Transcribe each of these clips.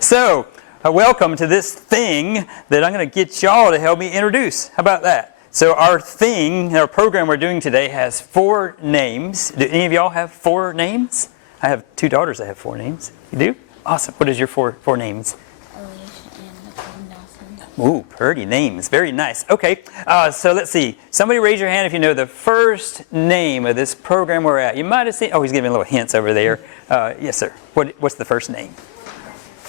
So, welcome to this thing that I'm going to get y'all to help me introduce. How about that? So our program we're doing today has 4 names. Do any of y'all have 4 names? I have 2 daughters that have 4 names. You do? Awesome. What is your 4 names? Alicia and Nicole Nelson. Ooh, pretty names. Very nice. Okay, so let's see. Somebody raise your hand if you know the first name of this program we're at. You might have seen, he's giving little hints over there. Yes, sir. What's the first name?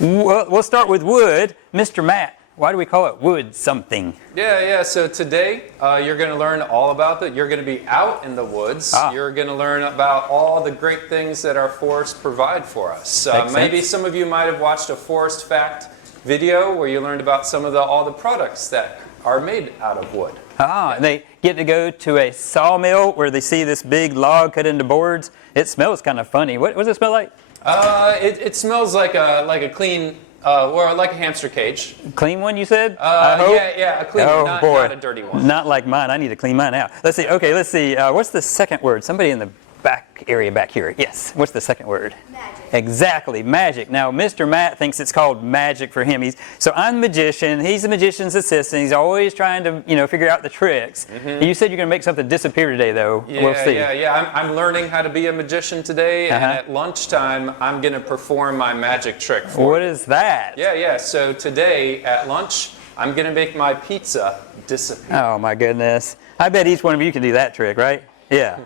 Well, we'll start with Wood. Mr. Matt, why do we call it Wood something? Yeah. So today you're going to learn all about that. You're going to be out in the woods. You're going to learn about all the great things that our forests provide for us. Maybe some of you might have watched a Forest Fact video where you learned about some of all the products that are made out of wood. And they get to go to a sawmill where they see this big log cut into boards. It smells kind of funny. What does it smell like? It smells like a clean, or like a hamster cage. Clean one, you said? Yeah, a clean one, not a dirty one. Not like mine. I need to clean mine out. Let's see. Okay, let's see. What's the second word? Somebody in the back area back here. Yes. What's the second word? Magic. Exactly, magic. Now, Mr. Matt thinks it's called magic for him. So I'm the magician. He's the magician's assistant. He's always trying to, figure out the tricks. Mm-hmm. You said you're going to make something disappear today, though. We'll see. Yeah. I'm learning how to be a magician today, and at lunchtime, I'm going to perform my magic trick for you. What is that? Yeah. So today at lunch, I'm going to make my pizza disappear. Oh, my goodness. I bet each one of you can do that trick, right? Yeah,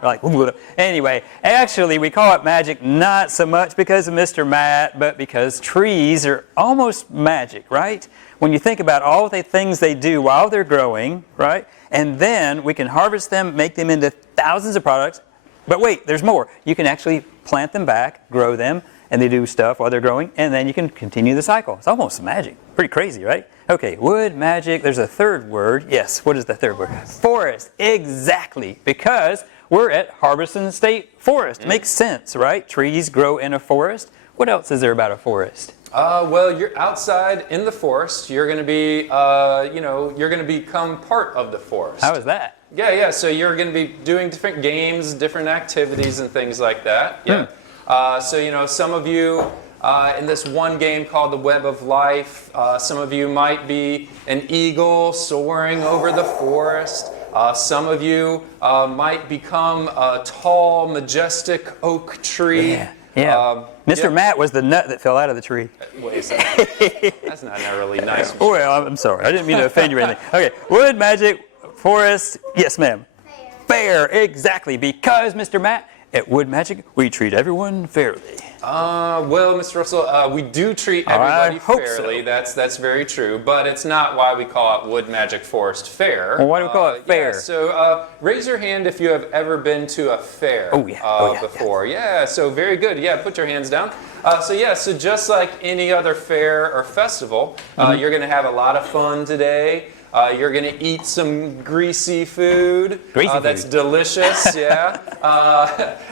anyway, actually we call it magic not so much because of Mr. Matt, but because trees are almost magic, right? When you think about all the things they do while they're growing, right? And then we can harvest them, make them into thousands of products. But wait, there's more. You can actually plant them back, grow them, and they do stuff while they're growing, and then you can continue the cycle. It's almost magic. Pretty crazy, right? Okay, wood, magic, there's a third word. Yes, what is the third word? Forest, exactly, because we're at Harbison State Forest. Makes sense, right? Trees grow in a forest. What else is there about a forest? Well, you're outside in the forest. You're going to be, you're going to become part of the forest. How is that? Yeah. So you're going to be doing different games, different activities, and things like that. Yeah. So some of you in this one game called the Web of Life, some of you might be an eagle soaring over the forest. Some of you might become a tall, majestic oak tree. Yeah. Mr. Matt was the nut that fell out of the tree. Wait a second. That's not really nice. Well, I'm sorry. I didn't mean to offend you or anything. Okay, wood, magic, forest. Yes, ma'am. Fair, exactly. Because, Mr. Matt, at Wood Magic, we treat everyone fairly. Well, Mr. Russell, we do treat everybody fairly. So. That's very true, but it's not why we call it Wood Magic Forest Fair. Well, why do we call it fair? Yeah, so raise your hand if you have ever been to a fair before. Yeah, so very good. Yeah, put your hands down. So just like any other fair or festival, you're going to have a lot of fun today. You're going to eat some greasy food. That's delicious, yeah.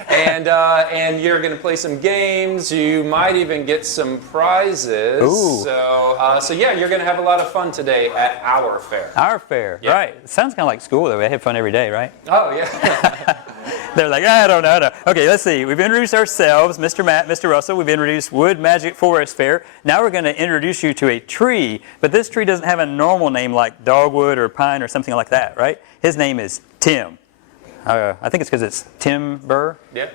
And you're going to play some games. You might even get some prizes. Ooh. So yeah, you're going to have a lot of fun today at our fair. Our fair, yeah. Right. It sounds kind of like school, though. We have fun every day, right? Oh, yeah. They're like, I don't know. Okay, let's see. We've introduced ourselves, Mr. Matt, Mr. Russell. We've introduced Wood Magic Forest Fair. Now we're going to introduce you to a tree, but this tree doesn't have a normal name like dogwood or pine or something like that, right? His name is Tim. I think it's because it's timber. Yeah.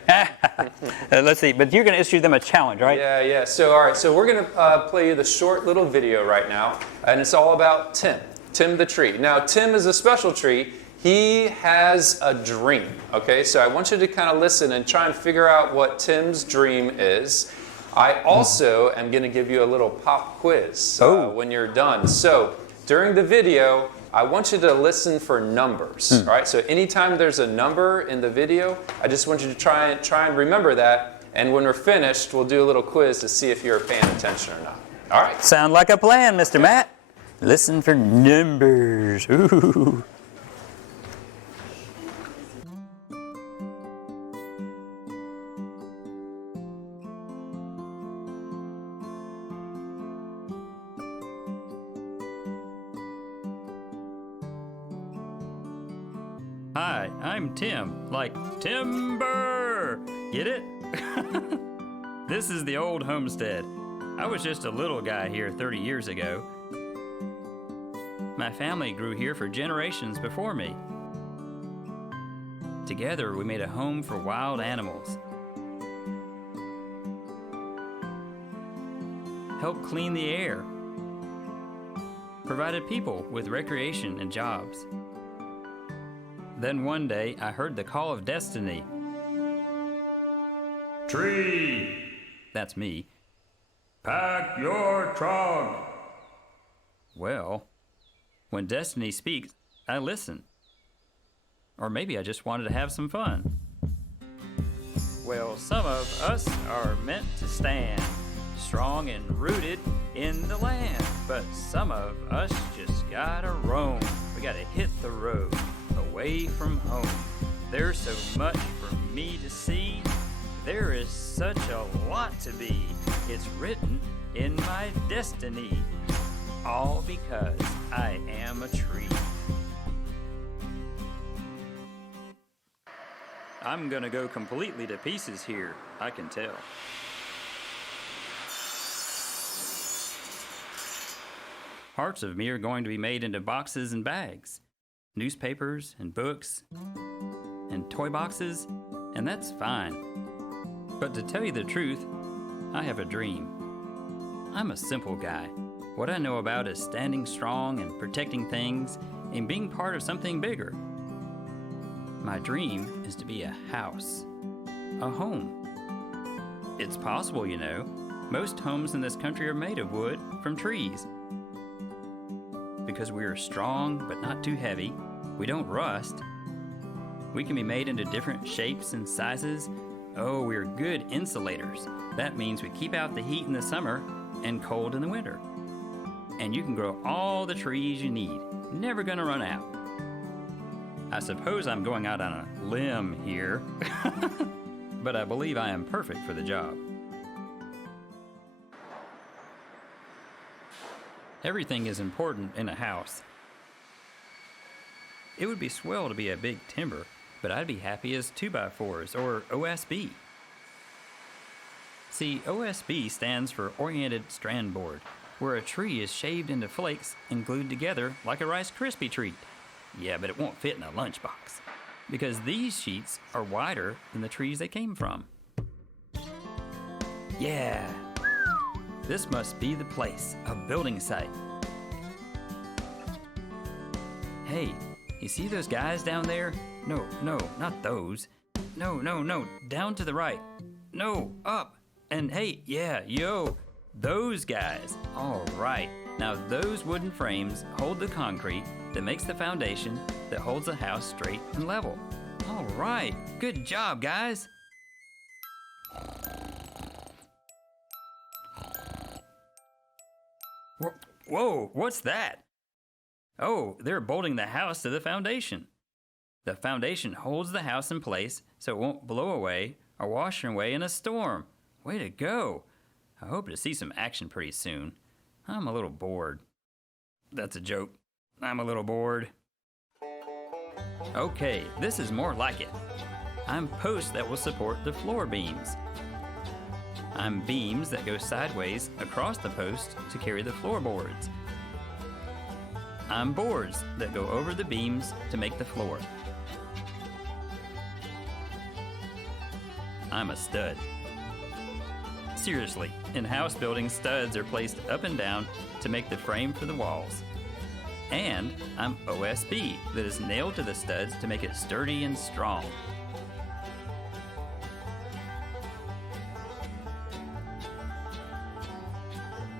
Let's see. But you're going to issue them a challenge, right? Yeah. So, all right. So we're going to play you the short little video right now, and it's all about Tim the tree. Now, Tim is a special tree. He has a dream, okay? So I want you to kind of listen and try and figure out what Tim's dream is. I also am going to give you a little pop quiz when you're done. So during the video, I want you to listen for numbers, all right? So anytime there's a number in the video, I just want you to try and remember that. And when we're finished, we'll do a little quiz to see if you're paying attention or not. All right? Sound like a plan, Mr. Matt. Listen for numbers. Ooh. Hi, I'm Tim, like timber. Get it? This is the old homestead. I was just a little guy here 30 years ago. My family grew here for generations before me. Together, we made a home for wild animals, helped clean the air, provided people with recreation and jobs. Then one day, I heard the call of destiny. Tree! That's me. Pack your trunk! Well, when destiny speaks, I listen. Or maybe I just wanted to have some fun. Well, some of us are meant to stand strong and rooted in the land, but some of us just gotta roam. We gotta hit the road, away from home. There's so much for me to see. There is such a lot to be. It's written in my destiny, all because I am a tree. I'm gonna go completely to pieces here, I can tell. Parts of me are going to be made into boxes and bags, newspapers and books and toy boxes, and that's fine. But to tell you the truth, I have a dream. I'm a simple guy. What I know about is standing strong and protecting things and being part of something bigger. My dream is to be a house, a home. It's possible, you know. Most homes in this country are made of wood from trees. Because we are strong but not too heavy, we don't rust. We can be made into different shapes and sizes. Oh, we're good insulators. That means we keep out the heat in the summer and cold in the winter. And you can grow all the trees you need. Never gonna run out. I suppose I'm going out on a limb here, but I believe I am perfect for the job. Everything is important in a house. It would be swell to be a big timber, but I'd be happy as 2x4s or OSB. See, OSB stands for Oriented Strand Board, where a tree is shaved into flakes and glued together like a Rice Krispie treat. Yeah, but it won't fit in a lunchbox, because these sheets are wider than the trees they came from. Yeah, this must be the place, a building site. Hey, you see those guys down there? No, not those. No, down to the right. No, up. And hey, yeah, yo, those guys. All right. Now those wooden frames hold the concrete that makes the foundation that holds the house straight and level. All right, good job, guys. Whoa, what's that? Oh, they're bolting the house to the foundation. The foundation holds the house in place so it won't blow away or wash away in a storm. Way to go. I hope to see some action pretty soon. I'm a little bored. That's a joke. I'm a little bored. Okay, this is more like it. I'm posts that will support the floor beams. I'm beams that go sideways across the post to carry the floorboards. I'm boards that go over the beams to make the floor. I'm a stud. Seriously, in house building, studs are placed up and down to make the frame for the walls. And I'm OSB that is nailed to the studs to make it sturdy and strong.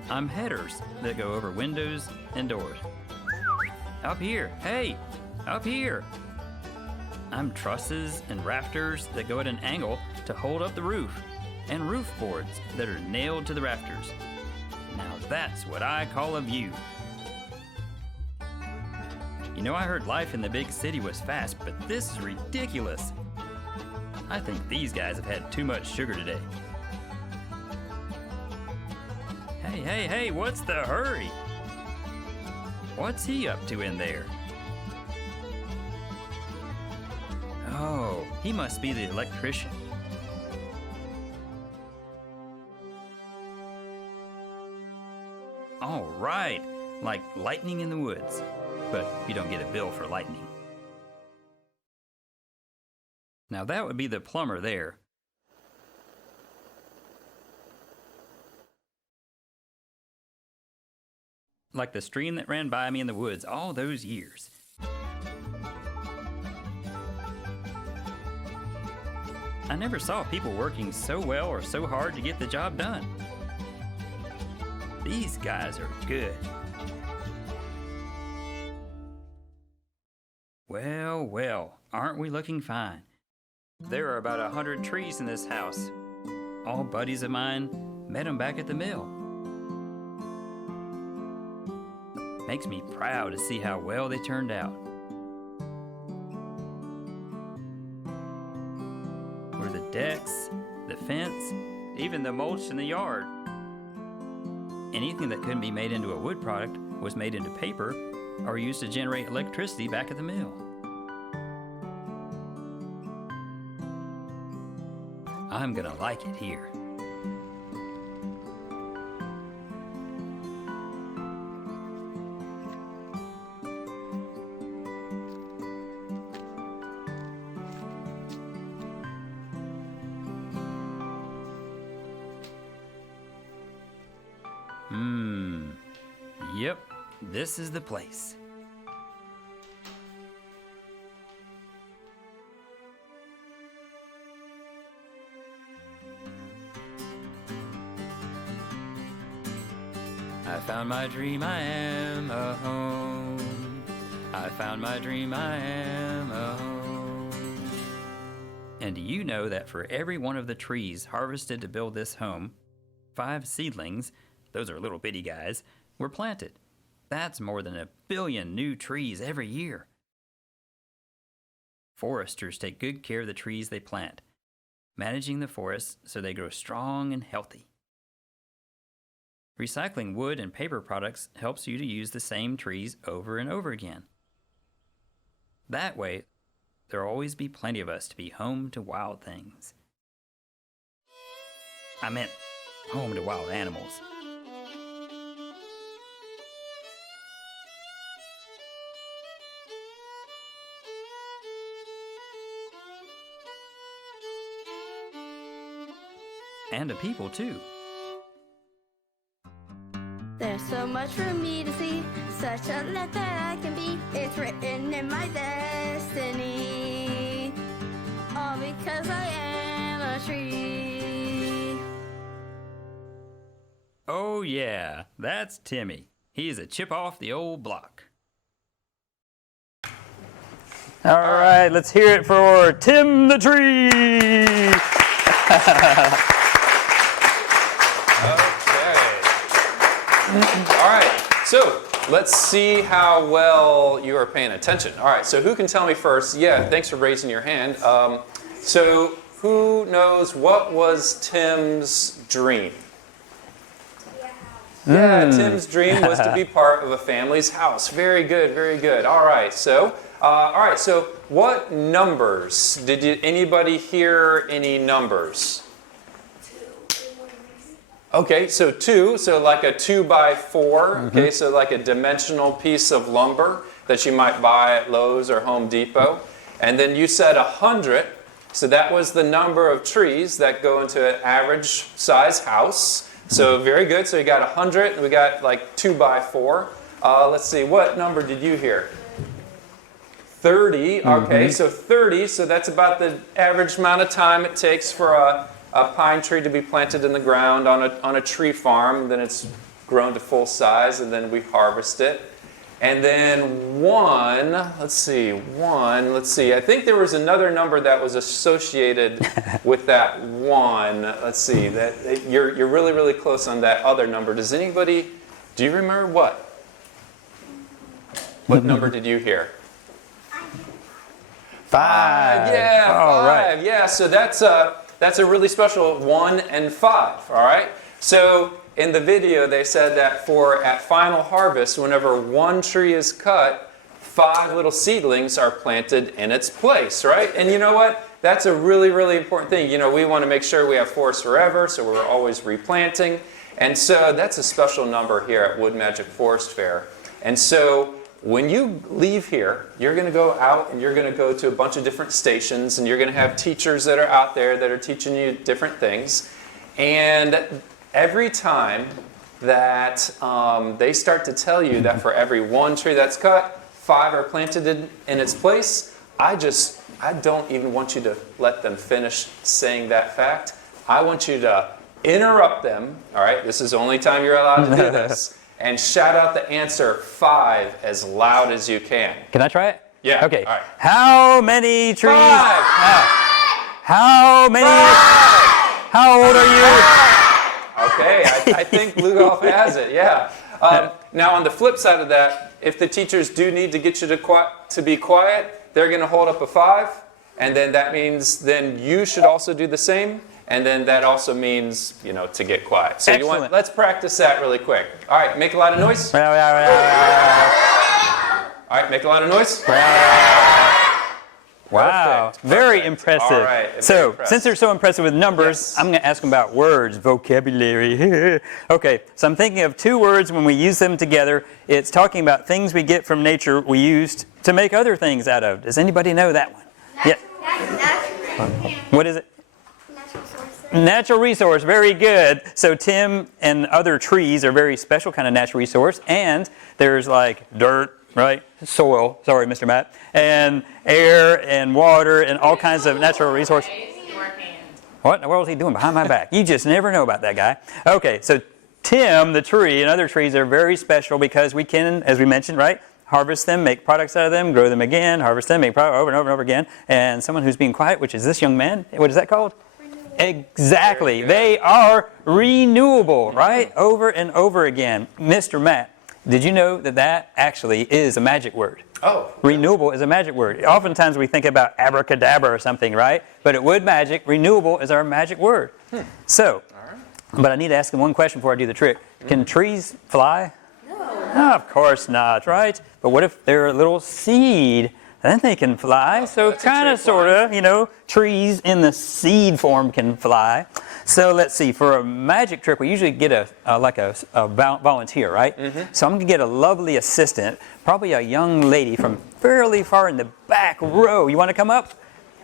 I'm headers that go over windows and doors. Up here, hey, up here. I'm trusses and rafters that go at an angle to hold up the roof, and roof boards that are nailed to the rafters. Now that's what I call a view. You know, I heard life in the big city was fast, but this is ridiculous. I think these guys have had too much sugar today. Hey, what's the hurry? What's he up to in there? Oh, he must be the electrician. All right, like lightning in the woods. But you don't get a bill for lightning. Now that would be the plumber there. Like the stream that ran by me in the woods all those years. I never saw people working so well or so hard to get the job done. These guys are good. Well, well, aren't we looking fine? There are about 100 trees in this house. All buddies of mine, met them back at the mill. Makes me proud to see how well they turned out. Were the decks, the fence, even the mulch in the yard. Anything that couldn't be made into a wood product was made into paper or used to generate electricity back at the mill. I'm gonna like it here. Yep, this is the place. I found my dream, I am a home. I found my dream, I am a home. And do you know that for every one of the trees harvested to build this home, 5 seedlings, those are little bitty guys, were planted? That's more than 1 billion new trees every year. Foresters take good care of the trees they plant, managing the forests so they grow strong and healthy. Recycling wood and paper products helps you to use the same trees over and over again. That way, there'll always be plenty of us to be home to wild things. I meant home to wild animals. And to people, too. There's so much for me to see, such a lot that I can be. It's written in my destiny, all because I am a tree. Oh yeah, that's Timmy. He's a chip off the old block. All right, let's hear it for Tim the Tree. All right, so let's see how well you are paying attention. All right, so who can tell me first? Yeah, thanks for raising your hand. So who knows what was Tim's dream? Yeah, Tim's dream was to be part of a family's house. Very good, very good. All right, so what numbers? Anybody hear any numbers? Okay, so 2, so like a 2x4, okay, so like a dimensional piece of lumber that you might buy at Lowe's or Home Depot. And then you said 100, so that was the number of trees that go into an average size house. So very good, so you got 100, and we got like 2x4. Let's see, what number did you hear? 30, okay, so 30, so that's about the average amount of time it takes for a pine tree to be planted in the ground on a tree farm. Then it's grown to full size, and then we harvest it. And then 1, let's see, I think there was another number that was associated with that 1. Let's see, you're really, really close on that other number. Do you remember what? What number did you hear? 5. Yeah, 5. All right. Yeah, so that's a really special 1 and 5, all right? So in the video, they said that at final harvest, whenever 1 tree is cut, 5 little seedlings are planted in its place, right? And you know what? That's a really, really important thing. You know, we want to make sure we have forests forever, so we're always replanting. And so that's a special number here at Wood Magic Forest Fair. And so when you leave here, you're going to go out and you're going to go to a bunch of different stations, and you're going to have teachers that are out there that are teaching you different things. And every time that they start to tell you that for every one tree that's cut, 5 are planted in its place, I don't even want you to let them finish saying that fact. I want you to interrupt them, all right? This is the only time you're allowed to do this. And shout out the answer 5 as loud as you can. Can I try it? Yeah. Okay. All right. How many trees? 5! How many? 5! How old are you? Okay, I think Blue Golf has it, yeah. Now on the flip side of that, if the teachers do need to get you to be quiet, they're going to hold up a 5, and then that means then you should also do the same, and then that also means, to get quiet. So let's practice that really quick. All right, make a lot of noise. All right, make a lot of noise. Wow, Perfect. very Perfect. impressive. All right, so, very since they're so impressive with numbers, Yes. I'm going to ask them about words, vocabulary. Okay, so I'm thinking of 2 words when we use them together. It's talking about things we get from nature we used to make other things out of. Does anybody know that one? Yeah. What is it? Natural sources. Natural resource, very good. So Tim and other trees are very special kind of natural resource, and there's like dirt, right? Soil, sorry, Mr. Matt, and air and water and all kinds of natural resources. What in the world is he doing behind my back? You just never know about that guy. Okay, so Tim, the tree, and other trees are very special because we can, as we mentioned, right, harvest them, make products out of them, grow them again, harvest them, make products over and over and over again. And someone who's being quiet, which is this young man, what is that called? Renewable. Exactly. They are renewable, right? Over and over again. Mr. Matt, did you know that that actually is a magic word? Oh. Renewable is a magic word. Oftentimes we think about abracadabra or something, right? But at Wood Magic, renewable is our magic word. So, but I need to ask you one question before I do the trick. Can trees fly? No, of course not, right? But what if they're a little seed? Then they can fly. So That's a kind of, trick sort of, trees in the seed form can fly. So let's see. For a magic trick, we usually get a volunteer, right? So I'm going to get a lovely assistant, probably a young lady from fairly far in the back row. You want to come up?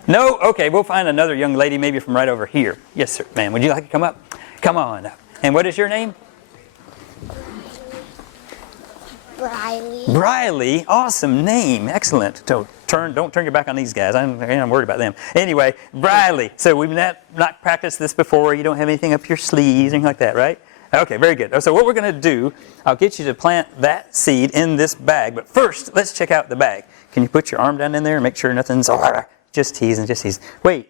No? Okay, we'll find another young lady, maybe from right over here. Yes, sir, ma'am. Would you like to come up? Come on up. And what is your name? Briley. Briley, awesome name, excellent. So don't turn your back on these guys. I'm worried about them. Anyway, Briley. So we've not practiced this before. You don't have anything up your sleeves, anything like that, right? Okay, very good. So what we're going to do, I'll get you to plant that seed in this bag. But first, let's check out the bag. Can you put your arm down in there and make sure nothing's just teasing, just teasing. Wait.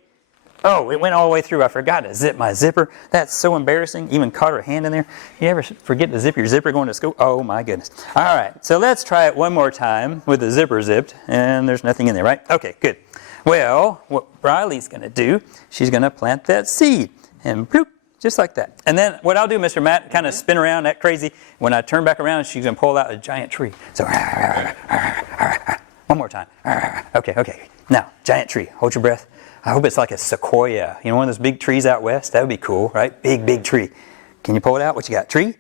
Oh, it went all the way through. I forgot to zip my zipper. That's so embarrassing. Even caught her hand in there. You ever forget to zip your zipper going to school? Oh, my goodness. All right, so let's try it one more time with the zipper zipped, and there's nothing in there, right? Okay, good. Well, what Briley's going to do, she's going to plant that seed, and bloop, just like that. And then what I'll do, Mr. Matt, kind of spin around that crazy. When I turn back around, she's going to pull out a giant tree. So, one more time. Okay. Now, giant tree. Hold your breath. I hope it's like a sequoia. You know, one of those big trees out west? That would be cool, right? Big tree. Can you pull it out? What you got? Tree?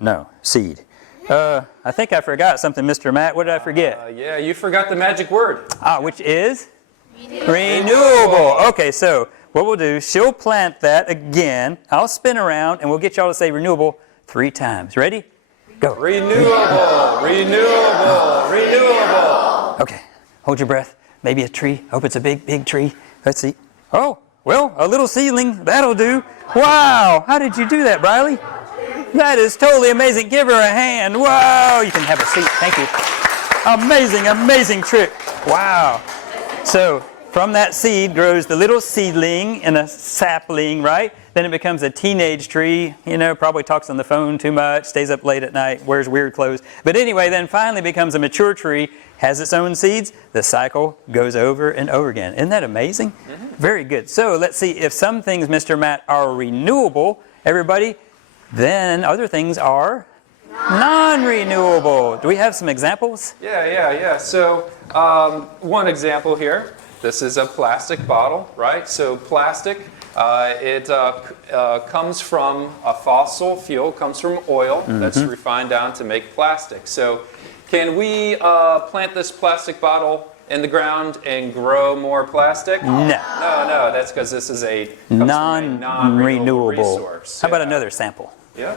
No. Seed. I think I forgot something, Mr. Matt. What did I forget? Yeah, you forgot the magic word. Which is? Renewable. Okay, so what we'll do, she'll plant that again. I'll spin around, and we'll get y'all to say renewable 3 times. Ready? Go. Renewable, renewable, renewable. Okay, hold your breath. Maybe a tree. I hope it's a big tree. Let's see. Oh, well, a little seedling. That'll do. Wow, how did you do that, Briley? That is totally amazing. Give her a hand. Wow, you can have a seat. Thank you. Amazing trick. Wow. So from that seed grows the little seedling and a sapling, right? Then it becomes a teenage tree, probably talks on the phone too much, stays up late at night, wears weird clothes. But anyway, then finally becomes a mature tree, has its own seeds. The cycle goes over and over again. Isn't that amazing? Very good. So let's see if some things, Mr. Matt, are renewable, everybody, then other things are non-renewable. Do we have some examples? Yeah. So one example here. This is a plastic bottle, right? So plastic, It comes from a fossil fuel, comes from oil that's refined down to make plastic. So can we plant this plastic bottle in the ground and grow more plastic? No. No, that's because this is a non-renewable resource. How about another sample? Yeah.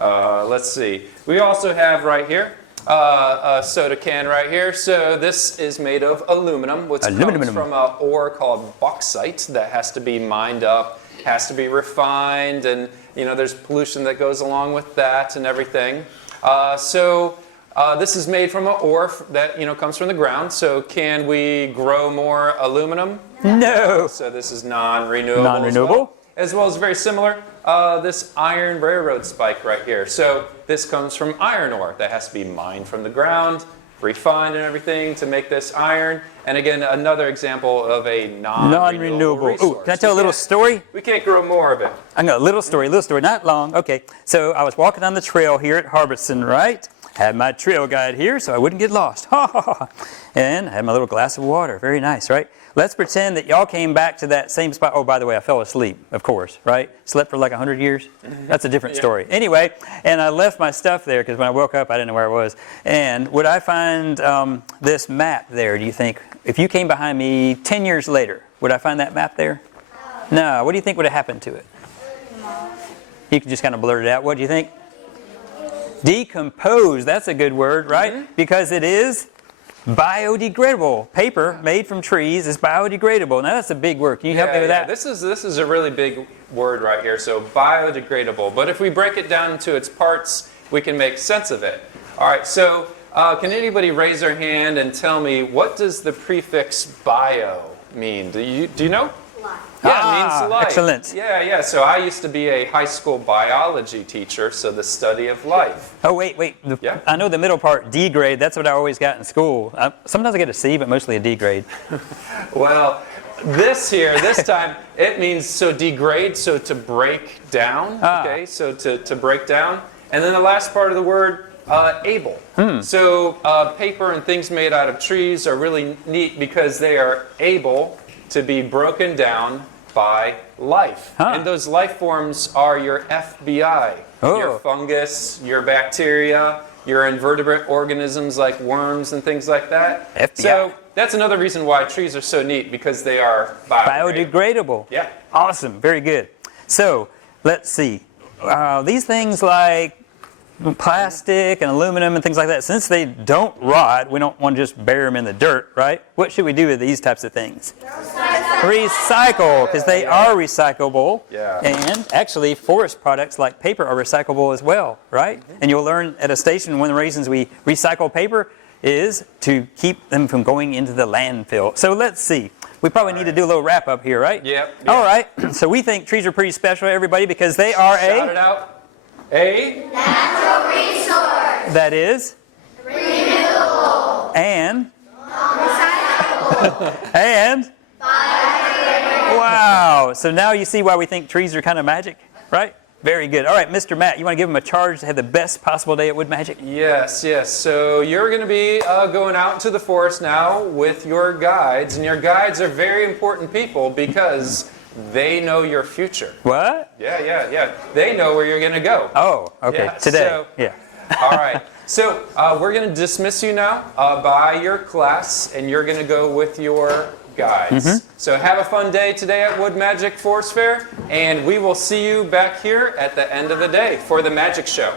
Let's see. We also have right here a soda can right here. So this is made of aluminum, which comes from an ore called bauxite that has to be mined up, has to be refined, and there's pollution that goes along with that and everything. This is made from an ore that comes from the ground. So can we grow more aluminum? No. So this is non-renewable. Non-renewable. As well as very similar, this iron railroad spike right here. So this comes from iron ore that has to be mined from the ground, refined and everything to make this iron. And again, another example of a non-renewable resource. Ooh, can I tell a little story? We can't grow more of it. I got a little story, not long. Okay, so I was walking on the trail here at Harbison, right? Had my trail guide here so I wouldn't get lost. And I had my little glass of water. Very nice, right? Let's pretend that y'all came back to that same spot. Oh, by the way, I fell asleep, of course, right? Slept for like 100 years. That's a different story. Anyway, and I left my stuff there because when I woke up, I didn't know where I was. And would I find this map there, do you think? If you came behind me 10 years later, would I find that map there? No. What do you think would have happened to it? You can just kind of blurt it out. What do you think? Decompose. That's a good word, right? Because it is biodegradable. Paper made from trees is biodegradable. Now that's a big word. Can you help me with that? This is a really big word right here. So biodegradable. But if we break it down into its parts, we can make sense of it. All right. So can anybody raise their hand and tell me what does the prefix bio mean? Do you know? Life. Yeah, it means life. Excellent. Yeah. So I used to be a high school biology teacher, so the study of life. Oh, wait. Yeah. I know the middle part, D grade. That's what I always got in school. Sometimes I get a C, but mostly a D grade. Well, this time, it means so degrade, so to break down. Okay, so to break down. And then the last part of the word, able. So paper and things made out of trees are really neat because they are able to be broken down by life. And those life forms are your FBI, your fungus, your bacteria, your invertebrate organisms like worms and things like that. FBI. So that's another reason why trees are so neat, because they are biodegradable. Yeah. Awesome. Very good. So let's see. These things like plastic and aluminum and things like that, since they don't rot, we don't want to just bury them in the dirt, right? What should we do with these types of things? Recycle, because they are recyclable. Yeah. And actually, forest products like paper are recyclable as well, right? And you'll learn at a station one of the reasons we recycle paper is to keep them from going into the landfill. So let's see. We probably need to do a little wrap up here, right? Yep. All right. So we think trees are pretty special, everybody, because they are Shout it out. A Natural resource. that is Renewable. and Recyclable. and Biodegradable. wow. So now you see why we think trees are kind of magic, right? Very good. All right, Mr. Matt, you want to give them a charge to have the best possible day at Wood Magic? Yes. So you're going to be going out into the forest now with your guides, and your guides are very important people because they know your future. What? Yeah. They know where you're going to go. Oh, okay. Yeah, Today. so- All right. So we're going to dismiss you now by your class, and you're going to go with your guides. So have a fun day today at Wood Magic Forest Fair, and we will see you back here at the end of the day for the magic show.